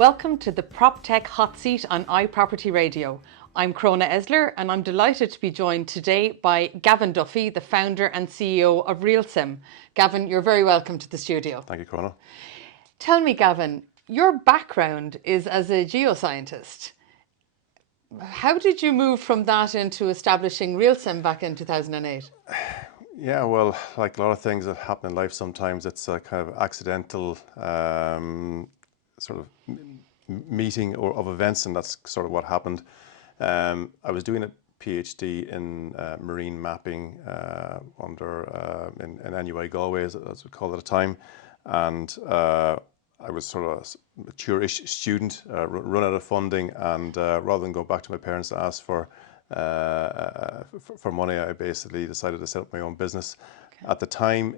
Welcome to the Proptech Hot Seat on iProperty Radio. I'm Cróna Esler and I'm delighted to be joined today by Gavin Duffy, the founder and CEO of RealSim. Gavin, you're very welcome to the studio. Thank you, Cróna. Tell me, Gavin, your background is as a geoscientist. How did you move from that into establishing RealSim back in 2008? Yeah, well, like a lot of things that happen in life, sometimes it's a kind of accidental sort of meeting of events, and that's sort of what happened. I was doing a PhD in marine mapping in MPRII Galway, as we called it at the time, and I was sort of a mature-ish student, run out of funding, and rather than go back to my parents to ask for money, I basically decided to set up my own business. Okay. At the time,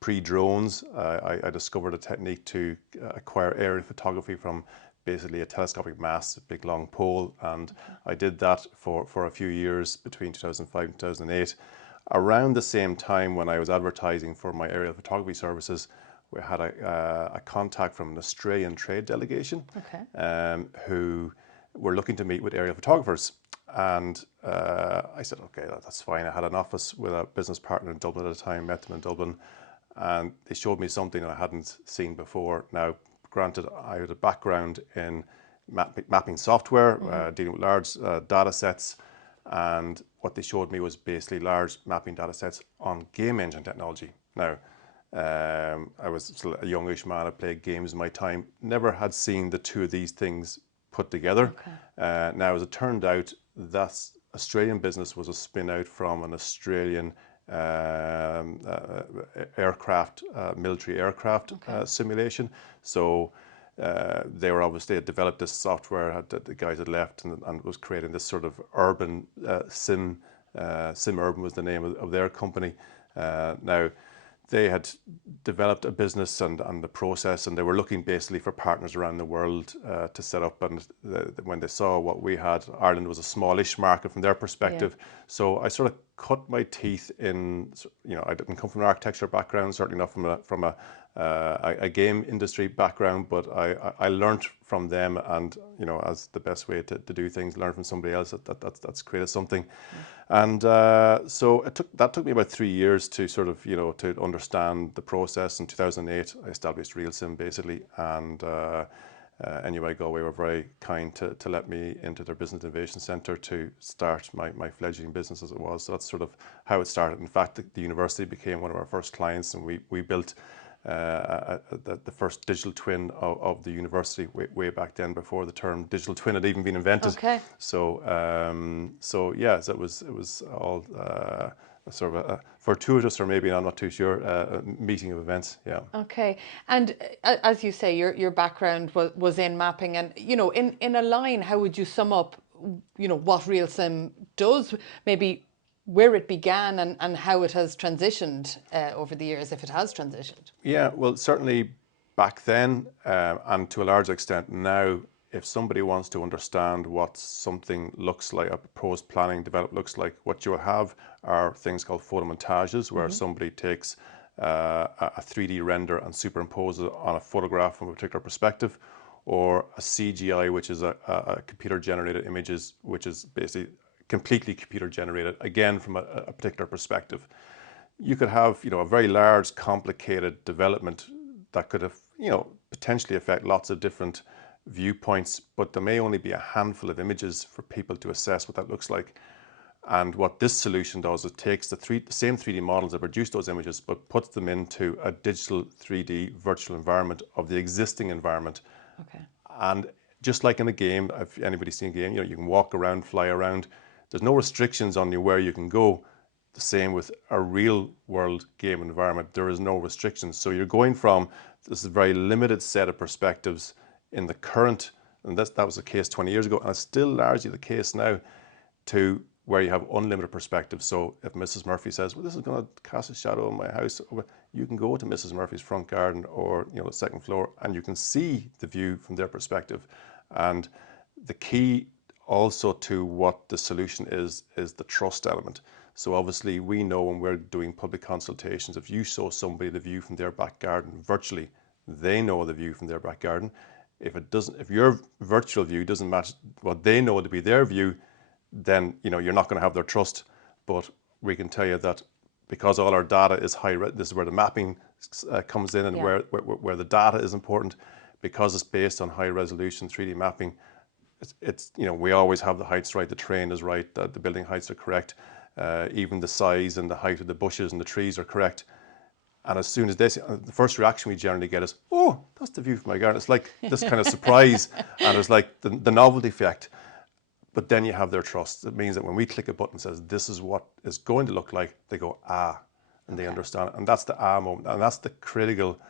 pre-drones, I discovered a technique to acquire aerial photography from basically a telescopic mast, a big long pole, and I did that for a few years between 2005 and 2008. Around the same time when I was advertising for my aerial photography services, we had a contact from an Australian trade delegation, okay, who were looking to meet with aerial photographers. And I said, okay, that's fine. I had an office with a business partner in Dublin at the time, met them in Dublin, and they showed me something I hadn't seen before. Now, granted, I had a background in mapping software, dealing with large data sets, and what they showed me was basically large mapping data sets on game engine technology. Now, I was still a youngish man, I played games in my time, never had seen the two of these things put together. Okay. Now, as it turned out, that Australian business was a spin out from an Australian aircraft, military aircraft, okay, simulation. So they had developed this software, the guys had left and was creating this sort of urban sim urban was the name of their company. Now, they had developed a business and the process, and they were looking basically for partners around the world to set up. And when they saw what we had, Ireland was a smallish market from their perspective. Yeah. So I sort of cut my teeth in, I didn't come from an architecture background, certainly not from a game industry background, but I learned from them, and as the best way to do things, learn from somebody else that's created something. Yeah. And so that took me about 3 years to sort of to understand the process. In 2008 I established RealSim basically, and MPRII Galway were very kind to let me into their business innovation centre to start my fledgling business as it was. So that's sort of how it started. In fact, the university became one of our first clients, and we built the first digital twin of the university way back then, before the term digital twin had even been invented. Okay. So yeah, so it was all sort of a fortuitous, or maybe I'm not too sure, meeting of events. Yeah. Okay. And as you say, your background was in mapping, and in a line, how would you sum up what RealSim does, maybe where it began and how it has transitioned over the years, if it has transitioned? Yeah, well, certainly back then, and to a large extent now, if somebody wants to understand what something looks like, a proposed planning development looks like, what you have are things called photomontages, where somebody takes a 3D render and superimposes it on a photograph from a particular perspective, or a CGI, which is a computer-generated images, which is basically completely computer generated, again from a particular perspective. You could have a very large, complicated development that could have potentially affect lots of different viewpoints, but there may only be a handful of images for people to assess what that looks like. And what this solution does, it takes the same 3D models that produce those images, but puts them into a digital 3D virtual environment of the existing environment. Okay. And just like in a game, if anybody's seen a game, you can walk around, fly around. There's no restrictions on you where you can go. The same with a real world game environment. There is no restrictions. So you're going from this very limited set of perspectives in the current, and that was the case 20 years ago, and it's still largely the case now, to where you have unlimited perspectives. So if Mrs. Murphy says, well, this is going to cast a shadow on my house, you can go to Mrs. Murphy's front garden or the second floor, and you can see the view from their perspective. And the key also to what the solution is the trust element. So obviously we know when we're doing public consultations, if you show somebody the view from their back garden virtually, they know the view from their back garden. if your virtual view doesn't match what they know to be their view, then you're not going to have their trust. But we can tell you that because all our data is this is where the mapping comes in, and where the data is important, because it's based on high resolution 3D mapping. It's we always have the heights right, the terrain is right, the building heights are correct, even the size and the height of the bushes and the trees are correct. And as soon as they see, the first reaction we generally get is, oh, that's the view from my garden. It's like this kind of surprise, and it's like the novelty effect. But then you have their trust. It means that when we click a button that says, this is what it's going to look like, they go, ah, and they understand it. And that's the ah moment. And that's the critical,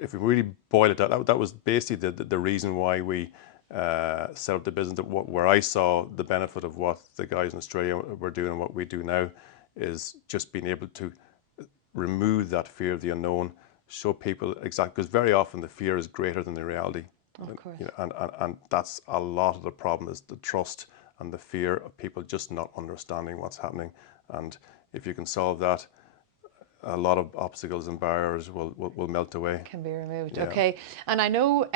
if we really boil it down, that was basically the reason why we set up the business, where I saw the benefit of what the guys in Australia were doing and what we do now, is just being able to remove that fear of the unknown, show people exactly, because very often the fear is greater than the reality. Of course. And that's a lot of the problem, is the trust and the fear of people just not understanding what's happening. And if you can solve that, a lot of obstacles and barriers will melt away. Can be removed. Yeah. Okay. And I know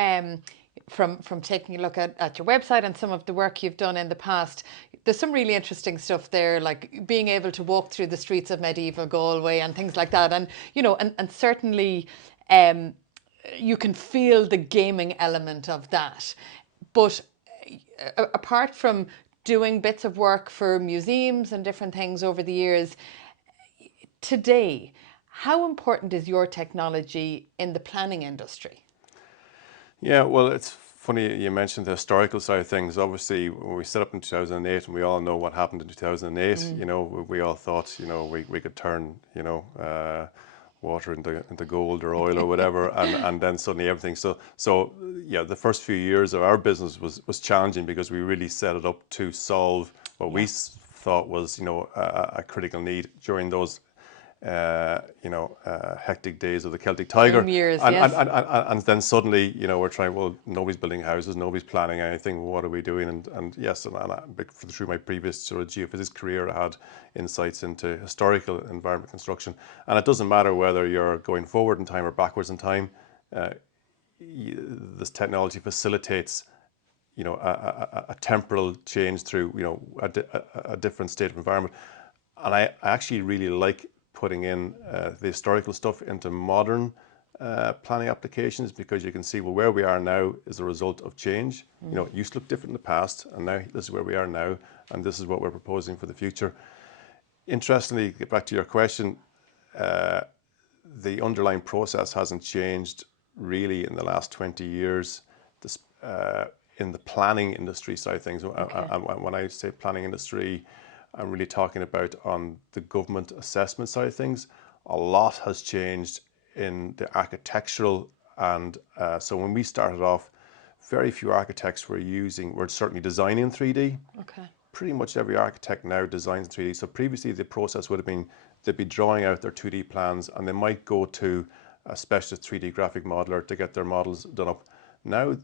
from taking a look at your website and some of the work you've done in the past, there's some really interesting stuff there, like being able to walk through the streets of medieval Galway and things like that. And, and certainly you can feel the gaming element of that. But apart from doing bits of work for museums and different things over the years, today, how important is your technology in the planning industry? Yeah, well, it's funny you mentioned the historical side of things. Obviously, when we set up in 2008, and we all know what happened in 2008, we all thought, we could turn, water into gold or oil or whatever, and then suddenly everything. So yeah, the first few years of our business was challenging, because we really set it up to solve what we thought was, a critical need during those hectic days of the Celtic Tiger. Years, and then suddenly, we're trying, well, nobody's building houses, nobody's planning anything, what are we doing? And yes, through my previous sort of geophysics career, I had insights into historical environment construction. And it doesn't matter whether you're going forward in time or backwards in time, this technology facilitates a temporal change through a different state of environment. And I actually really like putting in the historical stuff into modern planning applications, because you can see, well, where we are now is a result of change. It used to look different in the past, and now this is where we are now, and this is what we're proposing for the future. Interestingly, get back to your question, the underlying process hasn't changed really in the last 20 years in the planning industry side of things. Okay. And when I say planning industry, I'm really talking about on the government assessment side of things. A lot has changed in the architectural, and so when we started off, very few architects were certainly designing in 3D. Okay. Pretty much every architect now designs in 3D. So previously the process would have been, they'd be drawing out their 2D plans, and they might go to a specialist 3D graphic modeler to get their models done up. Now,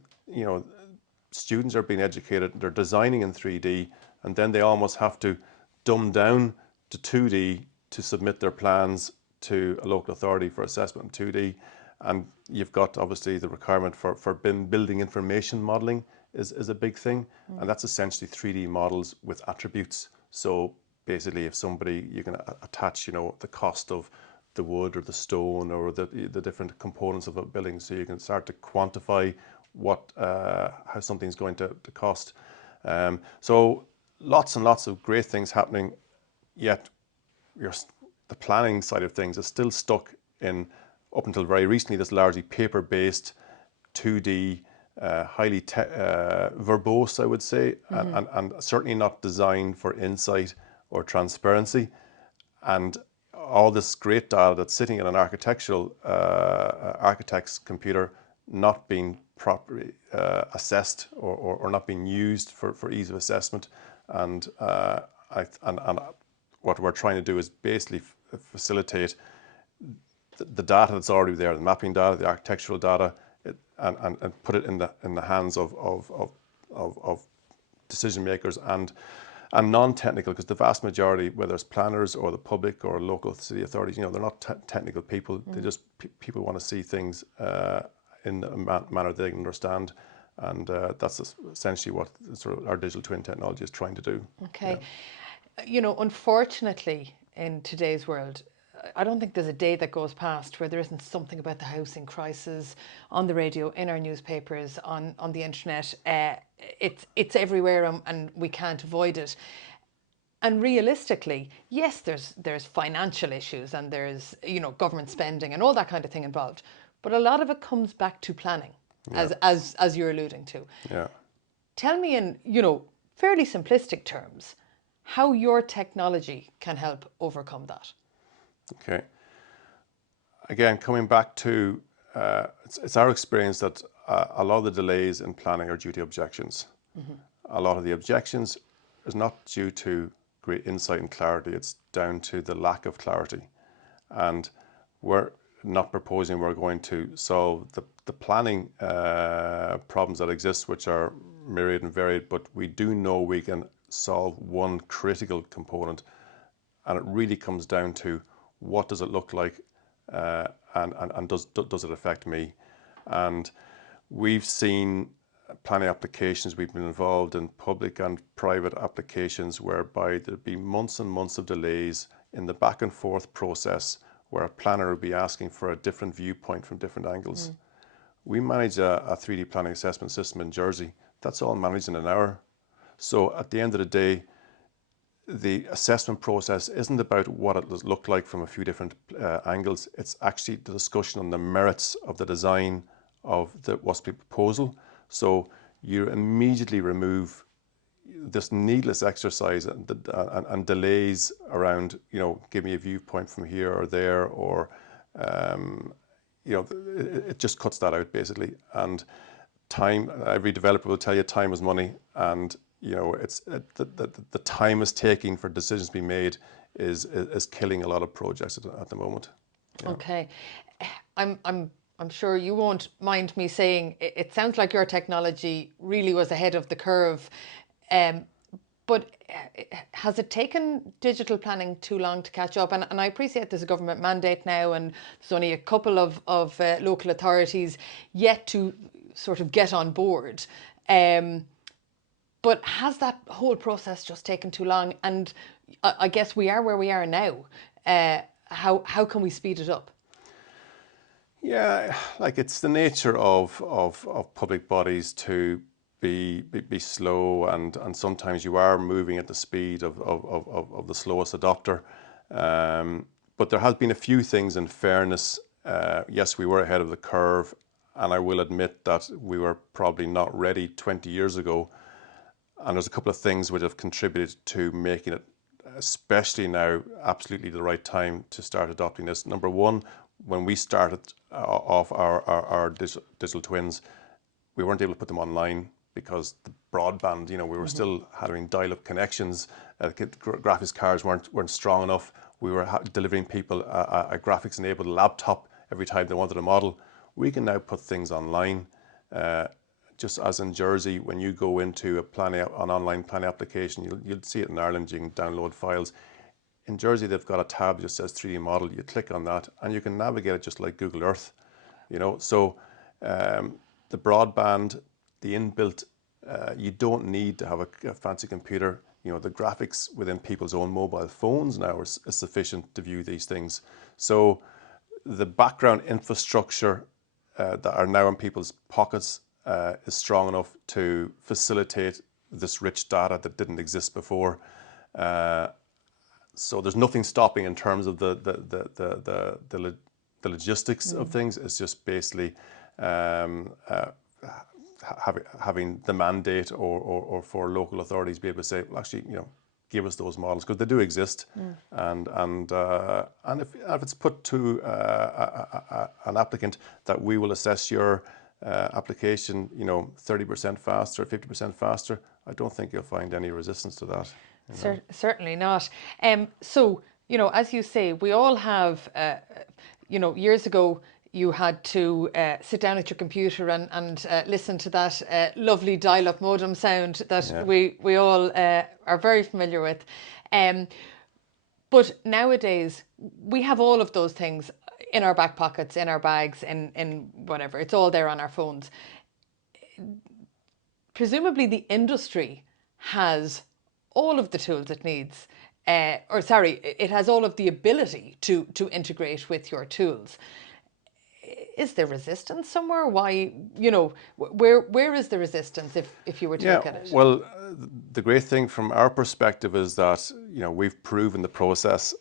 students are being educated, they're designing in 3D, and then they almost have to dumb down to 2D to submit their plans to a local authority for assessment in 2D. And you've got obviously the requirement for building information modeling is a big thing. And that's essentially 3D models with attributes. So basically, if somebody, you can attach, the cost of the wood or the stone or the different components of a building, so you can start to quantify how something's going to cost. So lots and lots of great things happening, yet the planning side of things is still stuck in, up until very recently, this largely paper-based 2D, highly verbose, I would say, and certainly not designed for insight or transparency. And all this great data that's sitting in an architect's computer not being properly assessed or not being used for ease of assessment. And what we're trying to do is basically facilitate the data that's already there, the mapping data, the architectural data, and put it in the hands of decision makers and non-technical, because the vast majority, whether it's planners or the public or local city authorities, they're not technical people. They just people want to see things in a manner they can understand. And that's essentially what sort of our digital twin technology is trying to do. Okay. Unfortunately, in today's world, I don't think there's a day that goes past where there isn't something about the housing crisis on the radio, in our newspapers, on the internet. It's everywhere, and we can't avoid it. And realistically, yes, there's financial issues, and there's government spending and all that kind of thing involved. But a lot of it comes back to planning, as you're alluding to. Yeah. Tell me in fairly simplistic terms how your technology can help overcome that. Okay. Again, coming back to it's our experience that a lot of the delays in planning are due to objections. A lot of the objections is not due to great insight and clarity, it's down to the lack of clarity. And we're not proposing we're going to solve the planning problems that exist, which are myriad and varied, but we do know we can solve one critical component, and it really comes down to what does it look like, and does it affect me? And we've seen planning applications, we've been involved in public and private applications whereby there'd be months and months of delays in the back and forth process, where a planner would be asking for a different viewpoint from different angles. We manage a 3D planning assessment system in Jersey. That's all managed in an hour. So at the end of the day, the assessment process isn't about what it looked like from a few different angles. It's actually the discussion on the merits of the design of the WASP proposal. So you immediately remove this needless exercise and delays around, give me a viewpoint from here or there, or it just cuts that out basically. And time, every developer will tell you time is money, and it's the time is taking for decisions to be made is killing a lot of projects at the moment. Okay, I'm sure you won't mind me saying it sounds like your technology really was ahead of the curve, but has it taken digital planning too long to catch up? And I appreciate there's a government mandate now, and there's only a couple of local authorities yet to sort of get on board. But has that whole process just taken too long? And I guess we are where we are now. How can we speed it up? Yeah, like it's the nature of public bodies to be slow, and sometimes you are moving at the speed of the slowest adopter. But there has been a few things in fairness. Yes, we were ahead of the curve, and I will admit that we were probably not ready 20 years ago. And there's a couple of things which have contributed to making it, especially now, absolutely the right time to start adopting this. Number one, when we started off our digital twins, we weren't able to put them online because the broadband, we were still having dial-up connections. Graphics cards weren't strong enough. We were delivering people a graphics-enabled laptop every time they wanted a model. We can now put things online. Just as in Jersey, when you go into an online planning application, you'll see it in Ireland, you can download files. In Jersey, they've got a tab that just says 3D model. You click on that and you can navigate it just like Google Earth, So the broadband, the inbuilt, you don't need to have a fancy computer. The graphics within people's own mobile phones now is sufficient to view these things. So the background infrastructure that are now in people's pockets is strong enough to facilitate this rich data that didn't exist before. So there's nothing stopping in terms of the logistics of things. It's just basically having the mandate or for local authorities be able to say, well, actually, give us those models, because they do exist. And if it's put to an applicant that we will assess your application, 30% faster, 50% faster, I don't think you'll find any resistance to that. Certainly not. So, as you say, we all have, years ago, you had to sit down at your computer and listen to that lovely dial-up modem sound that we all are very familiar with. But nowadays, we have all of those things in our back pockets, in our bags, in whatever. It's all there on our phones. presumably the industry has all of the tools it needs, it has all of the ability to integrate with your tools. Is there resistance somewhere? Why, where is the resistance if you were to look at it? Well, the great thing from our perspective is that, we've proven the process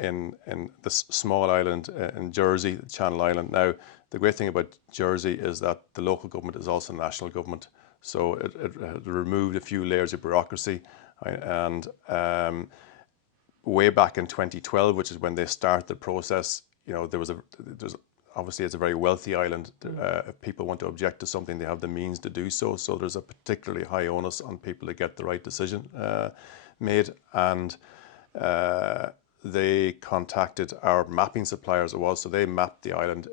in this small island in Jersey, Channel Island. Now, the great thing about Jersey is that the local government is also national government. So it removed a few layers of bureaucracy. And way back in 2012, which is when they started the process, there's obviously it's a very wealthy island. If people want to object to something, they have the means to do so. So there's a particularly high onus on people to get the right decision made. And they contacted our mapping suppliers as well. So they mapped the island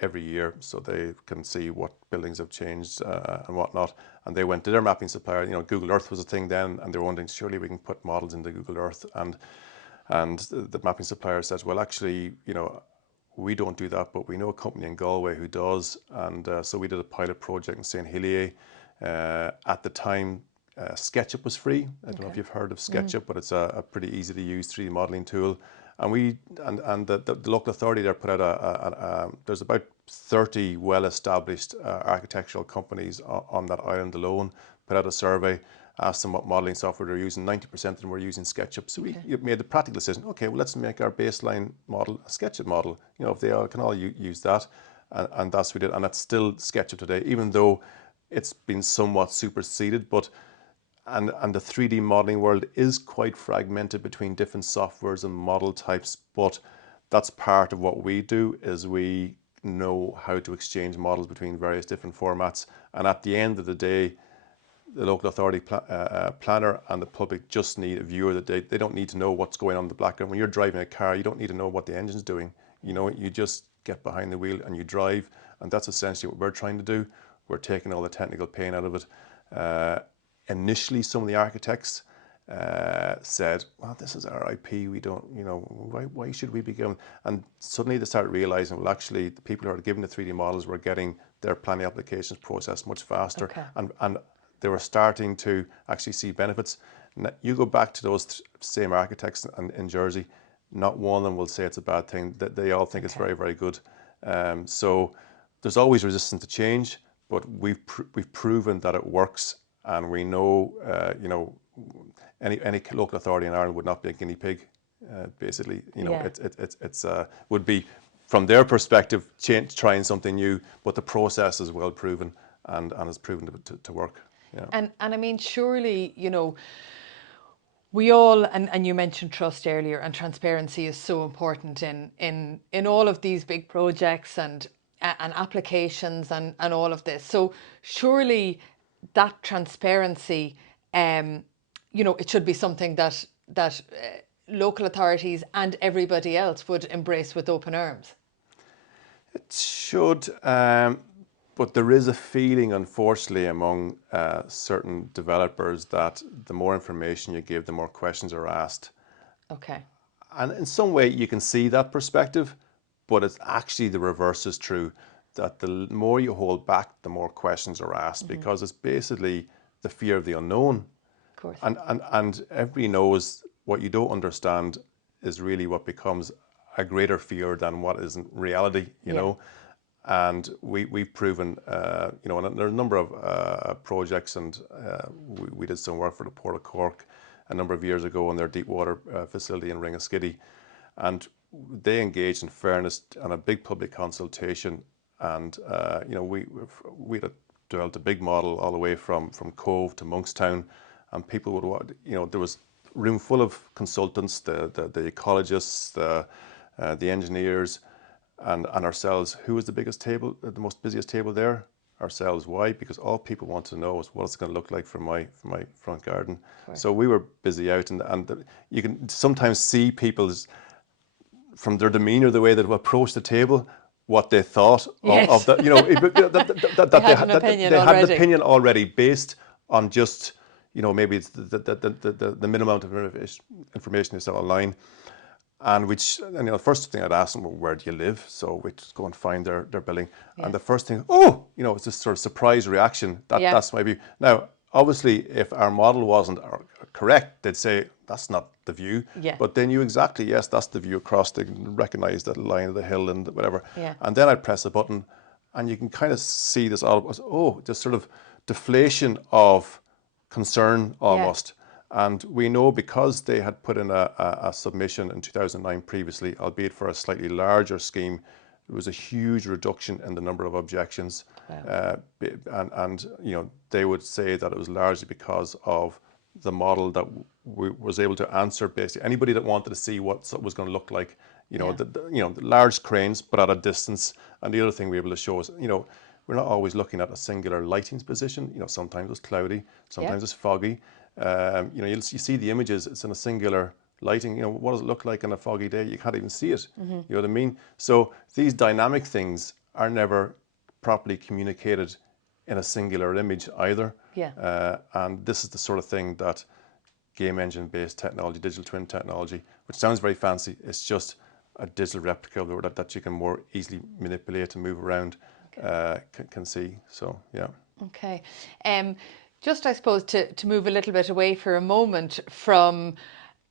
every year, so they can see what buildings have changed and whatnot. And they went to their mapping supplier. Google Earth was a thing then, and they were wondering, surely we can put models into Google Earth. And the mapping supplier says, well, actually, we don't do that, but we know a company in Galway who does. And so we did a pilot project in St. Helier. At the time, SketchUp was free. I don't know if you've heard of SketchUp, but it's a pretty easy to use 3D modeling tool. And the local authority there put out there's about 30 well-established architectural companies on that island alone, put out a survey, asked them what modeling software they're using. 90% of them were using SketchUp. So we made the practical decision, okay, well, let's make our baseline model a SketchUp model. If they all can all use that. And that's what we did. And that's still SketchUp today, even though it's been somewhat superseded. But and the 3D modeling world is quite fragmented between different softwares and model types. But that's part of what we do, is we know how to exchange models between various different formats. And at the end of the day, the local authority planner and the public just need a viewer that they don't need to know what's going on in the background. When you're driving a car, you don't need to know what the engine's doing. You just get behind the wheel and you drive, and that's essentially what we're trying to do. We're taking all the technical pain out of it. Initially, some of the architects said, well, this is our IP, we don't, why should we be given? And suddenly they started realizing, well, actually, the people who are given the 3D models were getting their planning applications processed much faster. Okay. And they were starting to actually see benefits. You go back to those same architects in Jersey, not one of them will say it's a bad thing. They all think it's very, very good. So there's always resistance to change, but we've proven that it works, and we know, any local authority in Ireland would not be a guinea pig. Basically, it's would be, from their perspective, trying something new, but the process is well proven and has proven to work. Yeah. And I mean, surely, we all, and you mentioned trust earlier, and transparency is so important in all of these big projects and applications and all of this. So surely that transparency, it should be something that local authorities and everybody else would embrace with open arms. It should. But there is a feeling, unfortunately, among certain developers that the more information you give, the more questions are asked. Okay. And in some way, you can see that perspective, but it's actually the reverse is true, that the more you hold back, the more questions are asked, because it's basically the fear of the unknown. Of course. And everybody knows what you don't understand is really what becomes a greater fear than what is in reality, you know. And we've proven, and there are a number of projects, and we did some work for the Port of Cork a number of years ago on their deep water facility in Ringaskiddy, and they engaged in fairness on a big public consultation, and we had developed a big model all the way from Cove to Monkstown, and people would want, there was a room full of consultants, the ecologists, the engineers, and ourselves. Who was the biggest table, the most busiest table there? Ourselves. Why? Because all people want to know is what it's going to look like from my front garden. Right. So we were busy out, and you can sometimes see people's, from their demeanour, the way they approach the table, what they thought of that. They had an opinion already based on just maybe it's the minimum amount of information they saw online. And the first thing I'd ask them, well, where do you live? So we'd just go and find their building. Yeah. And the first thing, oh, it's this sort of surprise reaction. That's maybe, now, obviously, if our model wasn't correct, they'd say, that's not the view. Yeah. But they knew exactly, yes, that's the view across. They can recognize the line of the hill and whatever. Yeah. And then I'd press a button, and you can kind of see this this sort of deflation of concern almost. And we know because they had put in a submission in 2009 previously, albeit for a slightly larger scheme, there was a huge reduction in the number of objections. Wow. And they would say that it was largely because of the model that was able to answer basically anybody that wanted to see what it was going to look like. The large cranes, but at a distance. And the other thing we were able to show is, we're not always looking at a singular lighting position. Sometimes it's cloudy, sometimes it's foggy. You see the images, it's in a singular lighting. What does it look like on a foggy day? You can't even see it. You know what I mean? So these dynamic things are never properly communicated in a singular image either. Yeah. And this is the sort of thing that game engine-based technology, digital twin technology, which sounds very fancy, it's just a digital replica of it that you can more easily manipulate and move around, can see. So, yeah. Okay. Just, I suppose, to move a little bit away for a moment from,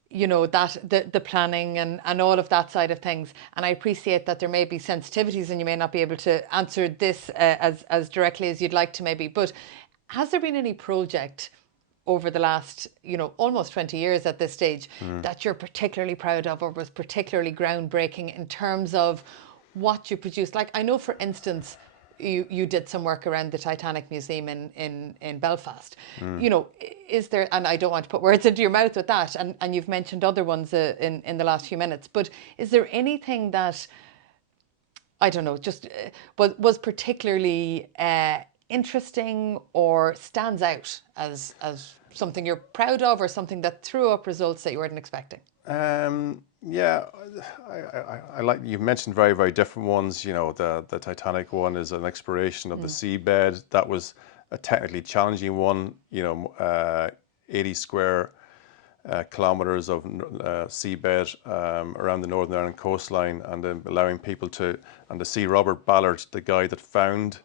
the planning and all of that side of things. And I appreciate that there may be sensitivities and you may not be able to answer this as directly as you'd like to maybe. But has there been any project over the last, almost 20 years at this stage that you're particularly proud of or was particularly groundbreaking in terms of what you produced? Like, I know, for instance, you did some work around the Titanic Museum in Belfast. Is there, and I don't want to put words into your mouth with that, and you've mentioned other ones in the last few minutes, but is there anything that, I don't know, just was particularly interesting or stands out as something you're proud of or something that threw up results that you weren't expecting? Yeah, I like, you've mentioned very, very different ones. The Titanic one is an exploration of the seabed. That was a technically challenging one, 80 square kilometers of seabed around the Northern Ireland coastline, and then allowing people to see Robert Ballard, the guy that found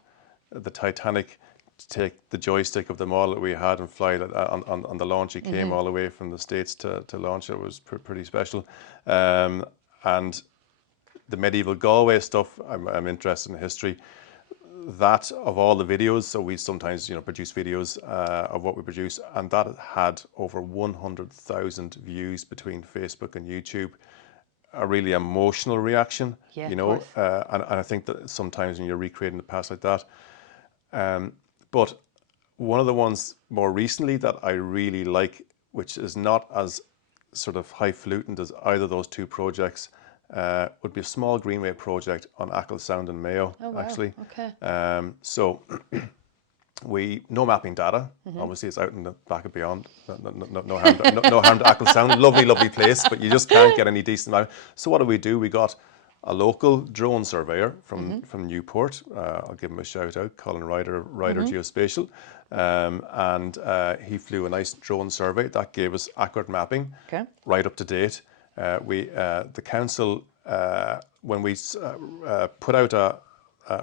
the Titanic, to take the joystick of the model that we had and fly it on the launch. He came all the way from the States to launch it. It was pretty special. And the medieval Galway stuff, I'm interested in history. That, of all the videos, so we sometimes produce videos of what we produce, and that had over 100,000 views between Facebook and YouTube. A really emotional reaction, and I think that sometimes when you're recreating the past like that. But one of the ones more recently that I really like, which is not as sort of highfalutin as either of those two projects, would be a small greenway project on Achill Sound in Mayo, actually. Okay. So no mapping data. Obviously, it's out in the back of beyond. No harm to Achill Sound. Lovely place, but you just can't get any decent mapping. So what do? We got a local drone surveyor from Newport. I'll give him a shout out, Colin Ryder Geospatial. And he flew a nice drone survey that gave us accurate mapping, right up to date. The council, when we put out a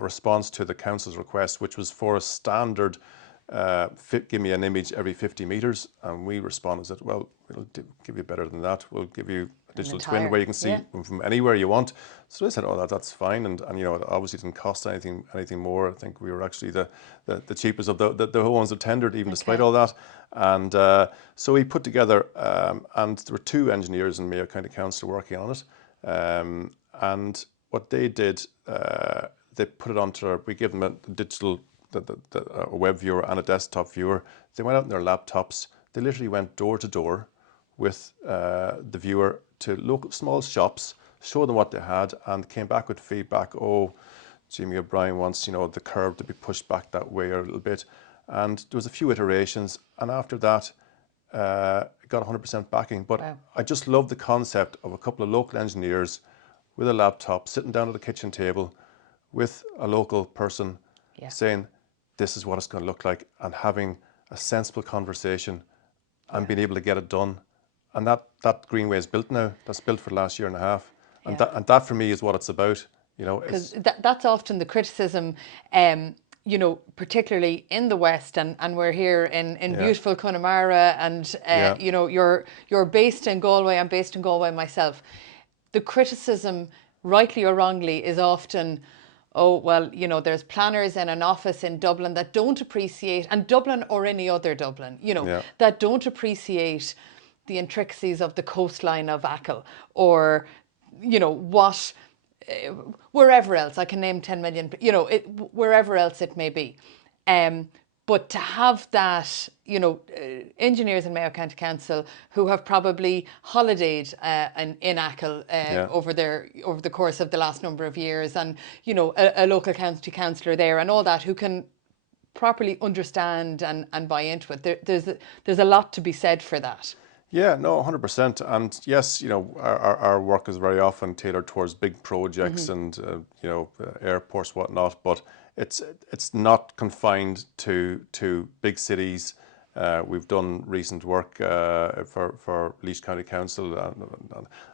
response to the council's request, which was for a standard, give me an image every 50 meters, and we responded and said, well, we'll give you better than that. We'll give you a digital twin where you can see from anywhere you want. So they said, oh, that's fine, and it obviously didn't cost anything more. I think we were actually the cheapest of the whole ones that tendered, even despite all that. And so we put together, and there were two engineers in Mayo County Council working on it. And what they did, they put it onto we gave them a digital, a web viewer and a desktop viewer. They went out on their laptops. They literally went door to door with the viewer to local small shops, showed them what they had, and came back with feedback. Oh, Jimmy O'Brien wants the curb to be pushed back that way or a little bit. And there was a few iterations, and after that, it got 100% backing. But I just love the concept of a couple of local engineers with a laptop sitting down at a kitchen table with a local person saying, this is what it's going to look like, and having a sensible conversation and being able to get it done And that greenway is built now. That's built for the last year and a half. And Yeah. that for me is what it's about. Because that's often the criticism, particularly in the West, and we're here in beautiful Connemara, and you're based in Galway. I'm based in Galway myself. The criticism, rightly or wrongly, is often, oh, well, there's planners in an office in Dublin that don't appreciate, and Dublin or any other Dublin, that don't appreciate the intricacies of the coastline of Achill, or, what, wherever else. I can name 10 million, wherever else it may be. But to have that, engineers in Mayo County Council who have probably holidayed in Achill over the course of the last number of years, and a local county councillor there and all that, who can properly understand and buy into it. There's a lot to be said for that. Yeah, no, 100%. And yes, our work is very often tailored towards big projects and airports, whatnot. But it's not confined to big cities. We've done recent work for Laois County Council.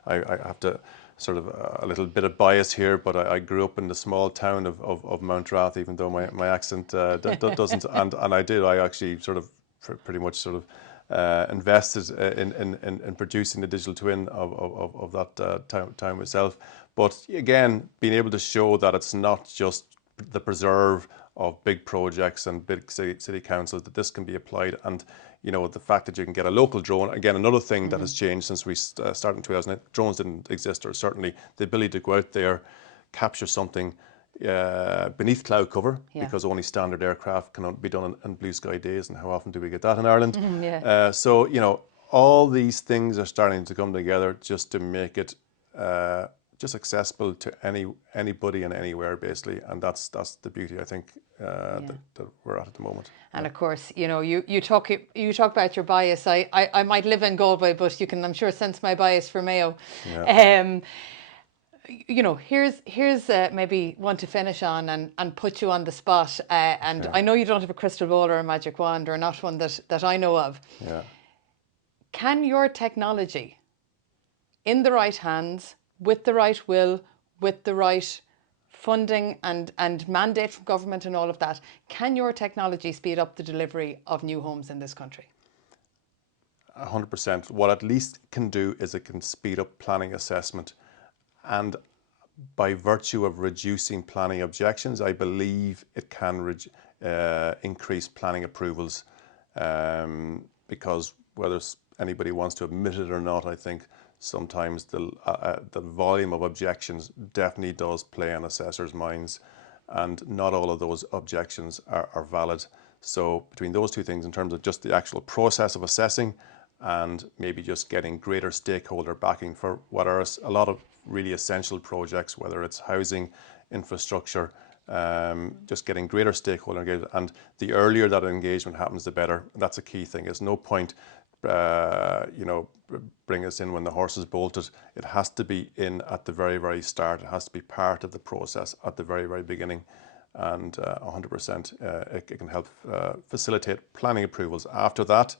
I have to sort of a little bit of bias here, but I grew up in the small town of Mountrath, even though my accent doesn't. And I actually sort of pretty much sort of invested in producing the digital twin of that town myself. But again, being able to show that it's not just the preserve of big projects and big city councils, that this can be applied. And the fact that you can get a local drone, again, another thing that has changed since we started in 2008. Drones didn't exist, or certainly the ability to go out there, capture something beneath cloud cover, because only standard aircraft can be done in blue sky days, and how often do we get that in Ireland? So all these things are starting to come together just to make it just accessible to anybody and anywhere, basically, and that's the beauty, I think, that we're at the moment. And of course, you talk about your bias. I might live in Galway, but you can, I'm sure, sense my bias for Mayo. Here's maybe one to finish on and put you on the spot. And I know you don't have a crystal ball or a magic wand, or not one that I know of. Yeah. Can your technology, in the right hands, with the right will, with the right funding and mandate from government and all of that, can your technology speed up the delivery of new homes in this country? 100%. What at least it can do is it can speed up planning assessment. And by virtue of reducing planning objections, I believe it can increase planning approvals, because whether anybody wants to admit it or not, I think sometimes the volume of objections definitely does play on assessors' minds, and not all of those objections are valid. So between those two things, in terms of just the actual process of assessing and maybe just getting greater stakeholder backing for what are a lot of really essential projects, whether it's housing, infrastructure, just getting greater stakeholder engagement. And the earlier that engagement happens, the better. That's a key thing. There's no point, bring us in when the horse is bolted. It has to be in at the very, very start. It has to be part of the process at the very, very beginning. And 100%, it can help facilitate planning approvals. After that,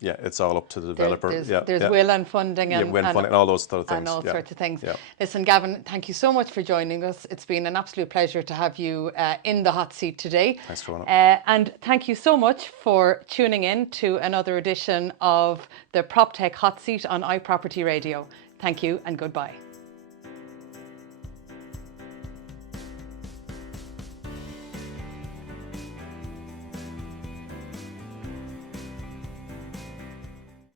it's all up to the developer. There's will and funding and all those sort of things. And all sorts of things. Listen, Gavin, thank you so much for joining us. It's been an absolute pleasure to have you in the hot seat today. Thanks, Cróna. And thank you so much for tuning in to another edition of the Proptech Hot Seat on iProperty Radio. Thank you and goodbye.